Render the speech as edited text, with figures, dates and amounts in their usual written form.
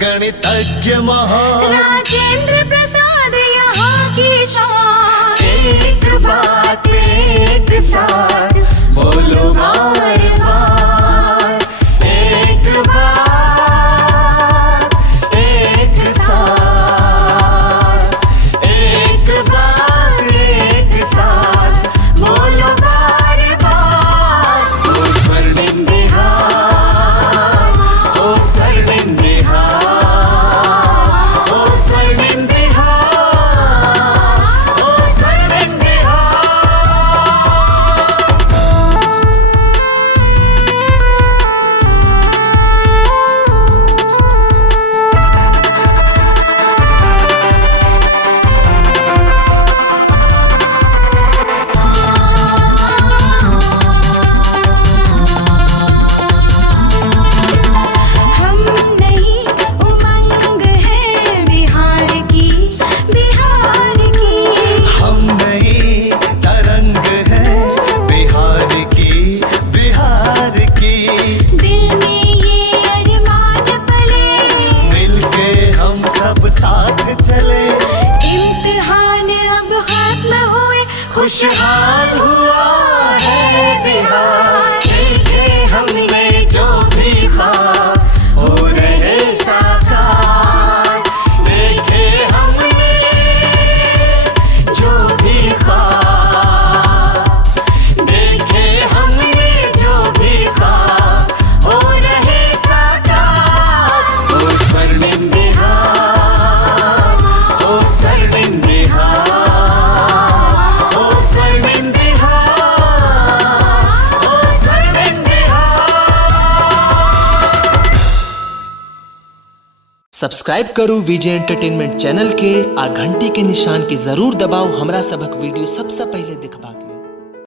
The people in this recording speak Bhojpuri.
गणितज्ञ महान राजेंद्र प्रसाद यहाँ की शान। एक बात एक साथ बोलो बार बार, एक बात एक साथ, एक बात एक साथ बोलो बार बार। ओ स्वर्णिम बिहार, ओ स्वर्णिम बिहार, खुशहाल हुआ है बिहार। देखे हमने जो भी ख्वाब हो रहे साकार, देखे हमने जो भी सब्सक्राइब करू विजय एंटरटेनमेंट चैनल के आ घंटी के निशान के जरूर दबाओ हमरा सबक वीडियो सबसे पहले देखबा के।